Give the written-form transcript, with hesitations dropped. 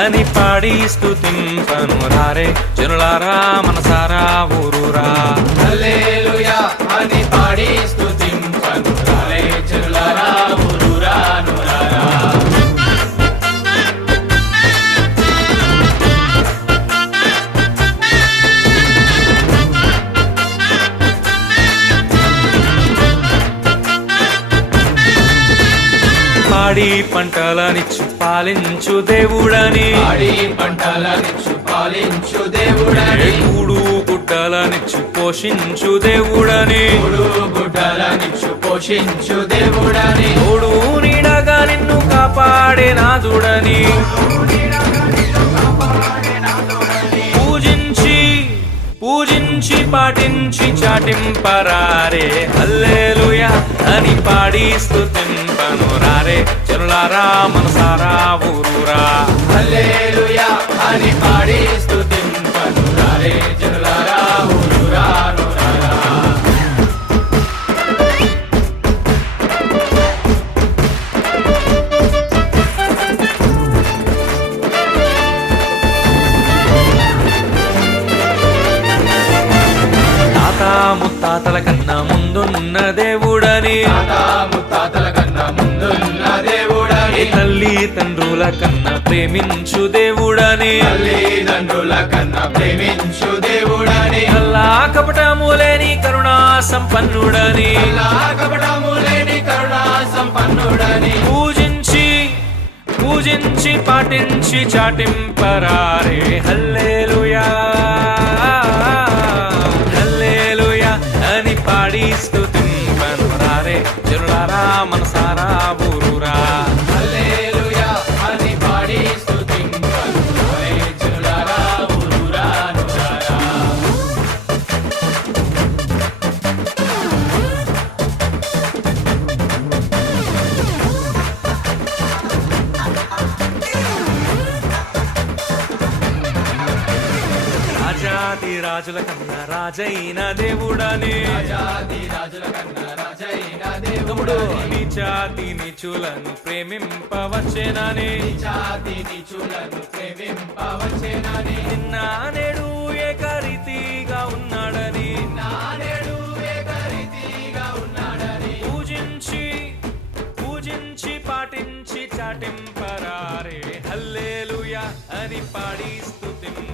అని పాడి స్తుతింపను రారే జనులారా మనసారా ఊరూరా. హల్లెలూయా అని పాడి స్తుతింపను రారే జనులారా ఊరూరా నూరారా. పాడి పంటలనిచ్చు పాలించు దేవుడని, పాడి పంటలనిచ్చు పాలించు దేవుడని, కూడు గుడ్డలనిచ్చు పోషించు దేవుడని, మూడు గుడ్డలనిచ్చు పోషించు దేవుడని, తోడు నీడగా నిన్ను కాపాడే నాదుడని పూజించి పూజించి పాటించి చాటింపరారే హల్లెలూయా అని పాడి స్తుతింపను రారే జనులారా మనసారా ఊరూరా. హల్లెలూయా అని పాడి స్తుతింపను రారే జనులారా ఊరూరా నూరారా. తాత ముత్తాతల కన్నా ముందున్న దేవుడని, తాత ముత్తాతల కన్నా ముందున్న దేవుడని, తల్లి తండ్రుల కన్నా ప్రేమించు దేవుడని, తల్లిదండ్రుల కన్నా ప్రేమించు దేవుడని, అల్లా కపటము లేని కరుణా సంపన్నుడని అల్లా కపటము లేని కరుణా సంపన్నుడని, పూజించి పూజించి పాటించి చాటింపరారే హల్లెలూయా హల్లెలూయా అని పాడి స్తుతింపను రారే జనులారా మనసారా ఊరూరా. హల్లెలూయా అని పాడి స్తుతింపను రారే జనులారా ఊరూరా నూరారా. రాజాది రాజుల కన్నా రాజైన దేవుడని, రాజాది రాజుల కన్నా రాజైన తమ్ముడు దేవుడని, నీ జాతి నీచులను ప్రేమింపవచ్చేనని, జాతి నీచులను ప్రేమింపవచ్చేనని, నిన్న నేడు ఏకరీతిగా ఉన్నాడని నానేడు ఏకరీతిగా ఉన్నాడని, పూజించి పూజించి పాటించి చాటింపరారే హల్లెలూయా అని పాడి స్తుతింపను